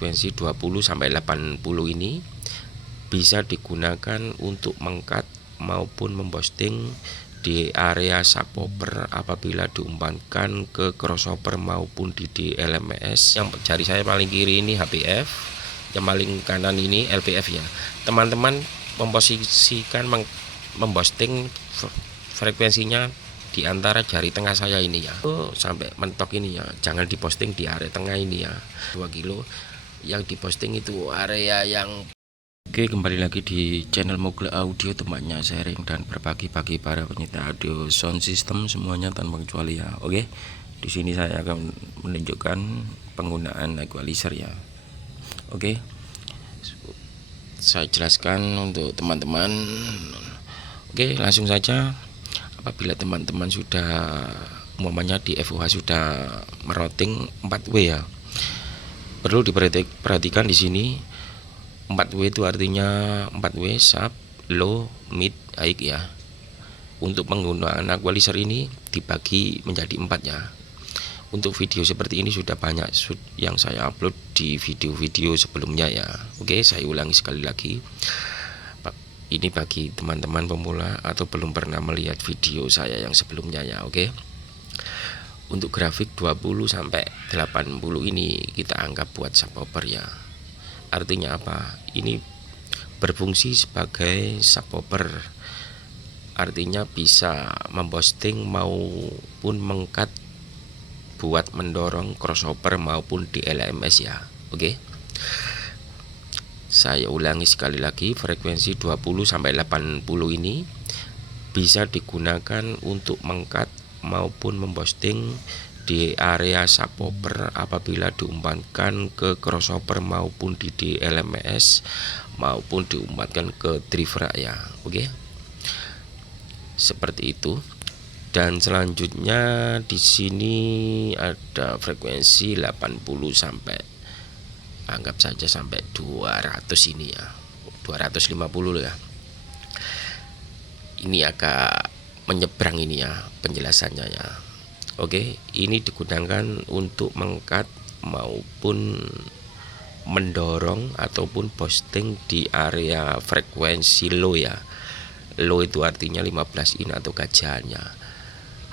frekuensi 20 sampai 80 ini bisa digunakan untuk mengcut maupun memposting di area subwoofer apabila diumpankan ke crossover maupun di DLMS. Yang jari saya paling kiri ini HPF, yang paling kanan ini LPF ya. Teman-teman memposisikan memposting frekuensinya di antara jari tengah saya ini ya, sampai mentok ini ya. Jangan diposting di area tengah ini ya, 2 kilo. Yang diposting itu area yang Oke, kembali lagi di channel Mogul Audio, tempatnya sharing dan berbagi bagi para pencinta audio sound system semuanya tanpa kecuali ya. Oke, di sini saya akan menunjukkan penggunaan equalizer ya. Oke, saya jelaskan untuk teman-teman. Oke, langsung saja. Apabila teman-teman sudah umpamanya di FOH sudah merouting 4W ya, perlu diperhatikan di sini. 4W itu artinya 4W sub, low, mid, high ya. Untuk penggunaan equalizer ini dibagi menjadi 4 ya. Untuk video seperti ini sudah banyak yang saya upload di video-video sebelumnya ya. Oke, saya ulangi sekali lagi. Ini bagi teman-teman pemula atau belum pernah melihat video saya yang sebelumnya ya. Oke. Untuk grafik 20 sampai 80 ini kita anggap buat subwoofer ya. Artinya apa? Ini berfungsi sebagai subwoofer, artinya bisa memposting maupun mengcut buat mendorong crossover maupun DLMS ya. Oke, saya ulangi sekali lagi, frekuensi 20 sampai 80 ini bisa digunakan untuk mengcut maupun memposting di area subwoofer apabila diumpankan ke crossover maupun di DLMS maupun diumpankan ke driver ya. Oke, seperti itu. Dan selanjutnya di sini ada frekuensi 80 sampai anggap saja sampai 200 ini ya, 250 ya. Ini agak menyeberang ini ya penjelasannya ya. Oke, ini digunakan untuk mengcut maupun mendorong ataupun posting di area frekuensi low ya. Low itu artinya 15 in atau gajahannya.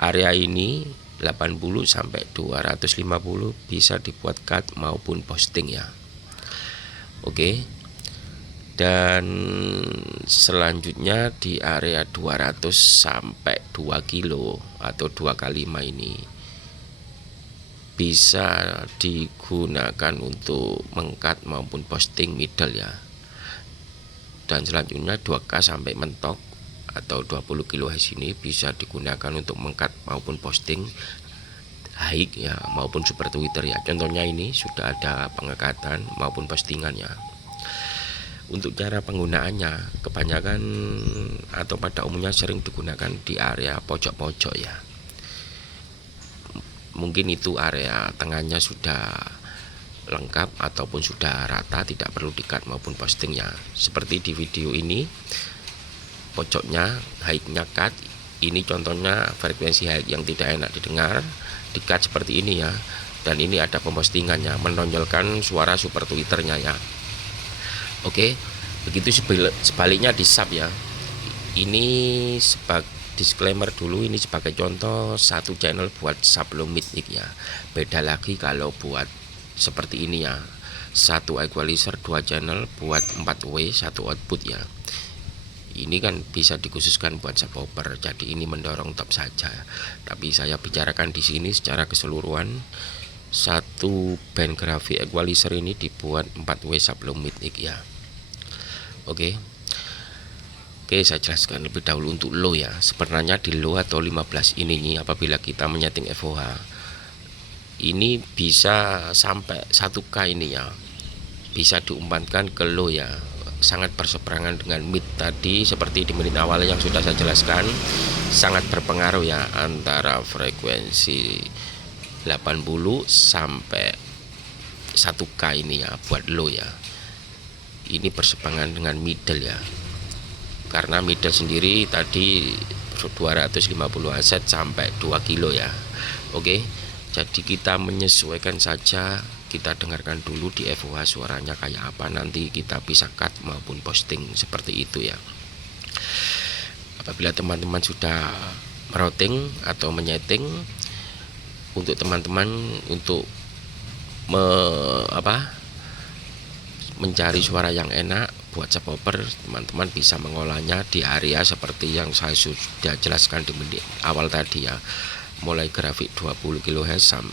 Area ini 80 sampai 250 bisa dibuat cut maupun posting ya. Oke. Dan selanjutnya di area 200 sampai 2 kilo atau 2 kali 5 ini bisa digunakan untuk mengcut maupun posting middle ya. Dan selanjutnya 2K sampai mentok atau 20 kHz ini bisa digunakan untuk mengcut maupun posting high ya maupun super Twitter ya. Contohnya ini sudah ada pengekatan maupun postingannya. Untuk cara penggunaannya kebanyakan atau pada umumnya sering digunakan di area pojok-pojok ya. Mungkin itu area tengahnya sudah lengkap ataupun sudah rata, tidak perlu di-cut maupun postingnya. Seperti di video ini, pojoknya high-nya cut. Ini contohnya frekuensi high yang tidak enak didengar, di-cut seperti ini ya. Dan ini ada pempostingannya, menonjolkan suara super Twitternya ya. Oke, begitu sebaliknya di sub ya. Ini sebagai disclaimer dulu, ini sebagai contoh satu channel buat sub low mid ya. Beda lagi kalau buat seperti ini ya. Satu equalizer 2 channel buat 4W 1 output ya. Ini kan bisa dikhususkan buat subwoofer. Jadi ini mendorong top saja. Tapi saya bicarakan di sini secara keseluruhan. Satu band grafik equalizer ini dibuat 4W sub low mid ya. Oke, saya jelaskan lebih dahulu untuk low ya. Sebenarnya di low atau 15 ini apabila kita menyeting FOH ini bisa sampai 1K ini ya, bisa diumpankan ke low ya. Sangat berseberangan dengan mid tadi, seperti di menit awal yang sudah saya jelaskan, sangat berpengaruh ya antara frekuensi 80 sampai 1K ini ya buat low ya. Ini berseberangan dengan middle ya, karena middle sendiri tadi 250 aset sampai 2 kilo ya. Oke, jadi kita menyesuaikan saja kita dengarkan dulu di FOH suaranya kayak apa, nanti kita bisa cut maupun posting seperti itu ya. Apabila teman-teman sudah merouting atau menyeting, untuk teman-teman untuk mencari suara yang enak buat subwoofer, teman-teman bisa mengolahnya di area seperti yang saya sudah jelaskan di menit awal tadi ya, mulai grafik 20 kHz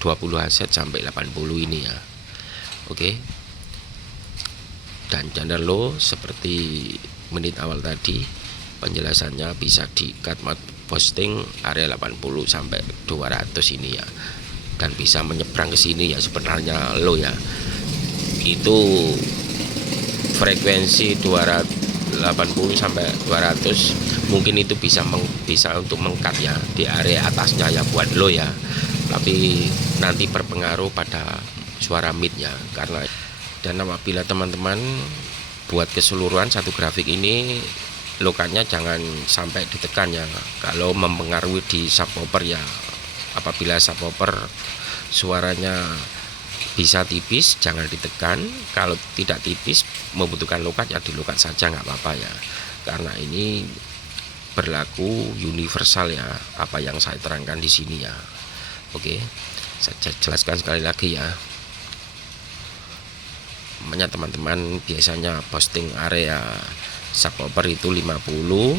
20 Hz sampai 80 ini ya. Oke. Dan channel low seperti menit awal tadi, penjelasannya bisa di cut posting area 80 sampai 200 ini ya, dan bisa menyeberang ke sini ya. Sebenarnya low ya, itu frekuensi 280 sampai 200 mungkin itu bisa untuk mengkat ya di area atasnya ya buat low ya, tapi nanti berpengaruh pada suara mid ya. Karena dan apabila teman-teman buat keseluruhan satu grafik ini, lokatnya jangan sampai ditekan ya, kalau mempengaruhi di subwoofer ya. Apabila subwoofer suaranya bisa tipis, jangan ditekan. Kalau tidak tipis, membutuhkan lokat ya di lokat saja, nggak apa-apa ya, karena ini berlaku universal ya apa yang saya terangkan di sini ya. Oke, saya jelaskan sekali lagi ya. Namanya teman-teman biasanya posting area subwoofer itu 50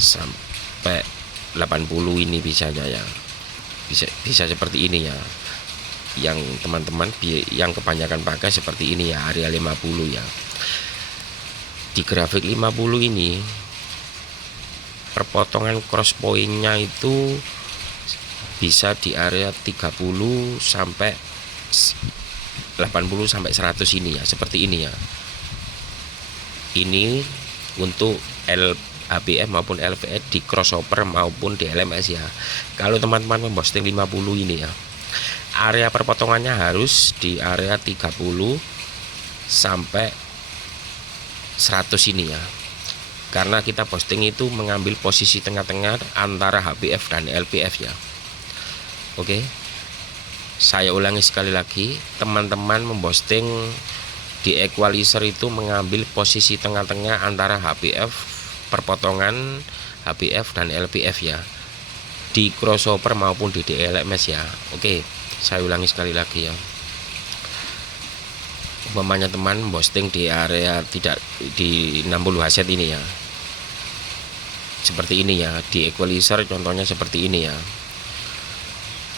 sampai 80 ini bisanya ya, bisa seperti ini ya. Yang teman-teman yang kebanyakan pakai seperti ini ya, area 50 ya. Di grafik 50 ini perpotongan cross pointnya itu bisa di area 30 sampai 80 sampai 100 ini ya, seperti ini ya. Ini untuk HBF maupun LVS di crossover maupun di LMS ya. Kalau teman-teman memposting 50 ini ya, area perpotongannya harus di area 30 sampai 100 ini ya, karena kita posting itu mengambil posisi tengah-tengah antara HBF dan LPF ya. Oke, saya ulangi sekali lagi, teman-teman memposting di equalizer itu mengambil posisi tengah-tengah antara HBF, perpotongan HBF dan LPF ya, di crossover maupun di DLMS ya. Oke, saya ulangi sekali lagi ya. Umpamanya teman posting di area tidak di 60 Hz ini ya, seperti ini ya, di equalizer contohnya seperti ini ya.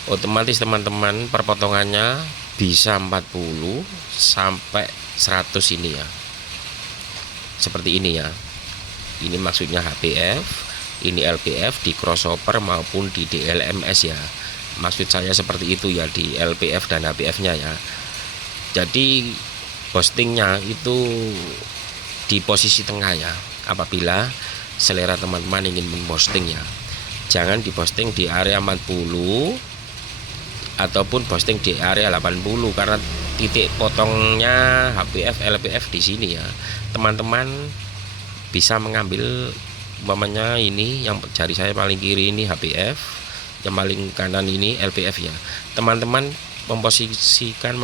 Otomatis teman-teman perpotongannya bisa 40 sampai 100 ini ya, seperti ini ya. Ini maksudnya HBF, ini LPF di crossover maupun di DLMS ya. Maksud saya seperti itu ya, di LPF dan HBF nya ya. Jadi postingnya itu di posisi tengah ya. Apabila selera teman-teman ingin memposting ya, jangan diposting di area 40 ataupun posting di area 80, karena titik potongnya HBF LPF di sini ya. Teman-teman bisa mengambil umpamanya ini yang jari saya paling kiri ini HBF, yang paling kanan ini LPF ya. Teman-teman memposisikan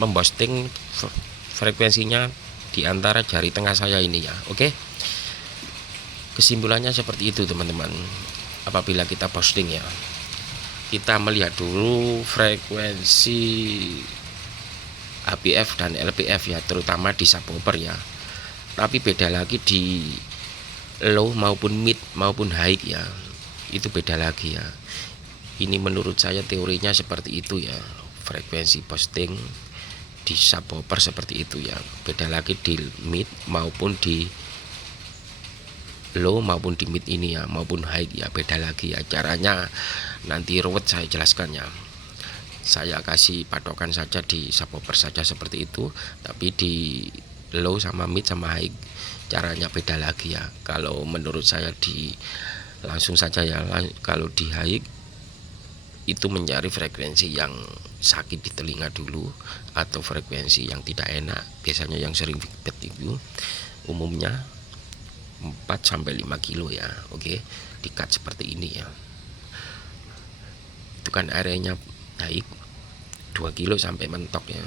memposting frekuensinya di antara jari tengah saya ini ya. Oke, kesimpulannya seperti itu teman-teman. Apabila kita posting ya, kita melihat dulu frekuensi HBF dan LPF ya, terutama di subwoofer ya. Tapi beda lagi di low maupun mid maupun high ya, itu beda lagi ya. Ini menurut saya teorinya seperti itu ya, frekuensi posting di subwoofer seperti itu ya. Beda lagi di mid maupun di low maupun di mid ini ya, maupun high ya, beda lagi ya. Caranya nanti ruwet saya jelaskan ya. Saya kasih patokan saja di subwoofer saja seperti itu, tapi di low sama mid sama high caranya beda lagi ya. Kalau menurut saya langsung saja ya, kalau di high itu mencari frekuensi yang sakit di telinga dulu, atau frekuensi yang tidak enak. Biasanya yang sering feedback itu umumnya 4-5 kilo ya. Oke, di-cut seperti ini ya. Itu kan areanya naik. 2 kilo sampai mentok ya.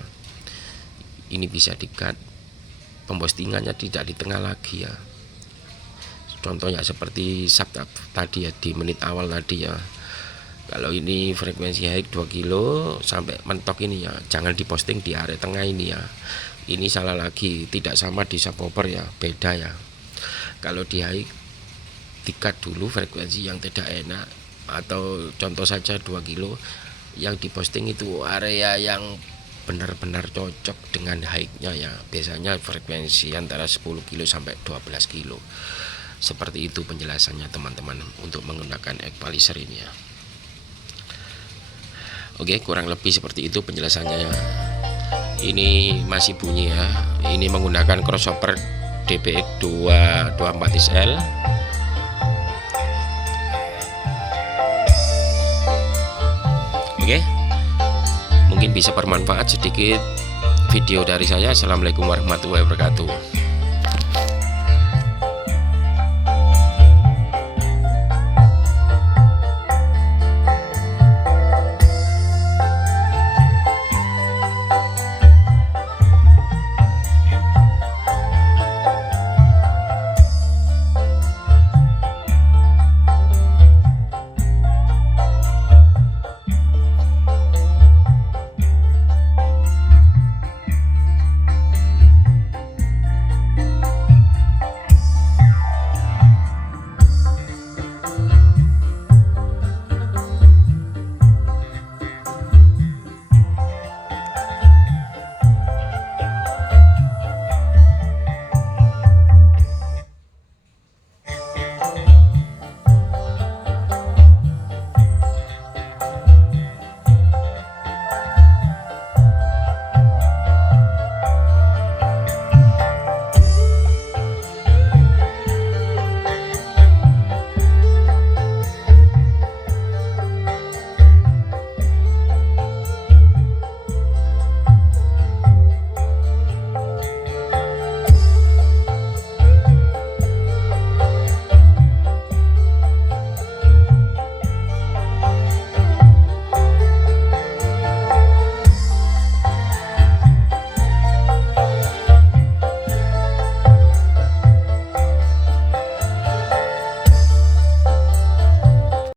Ini bisa di-cut, pempostingannya tidak di tengah lagi ya. Contohnya seperti Sabtu tadi ya, di menit awal tadi ya. Kalau ini frekuensi high 2 kilo sampai mentok ini ya, jangan diposting di area tengah ini ya. Ini salah lagi, tidak sama di subwoofer ya, beda ya. Kalau di high di-cut dulu frekuensi yang tidak enak, atau contoh saja 2 kilo yang diposting itu area yang benar-benar cocok dengan high-nya ya. Biasanya frekuensi antara 10 kilo sampai 12 kilo. Seperti itu penjelasannya teman-teman untuk menggunakan equalizer ini ya. Oke, kurang lebih seperti itu penjelasannya ya. Ini masih bunyi ya. Ini menggunakan crossover DBX 224 SL. Oke, mungkin bisa bermanfaat sedikit video dari saya. Assalamualaikum warahmatullahi wabarakatuh.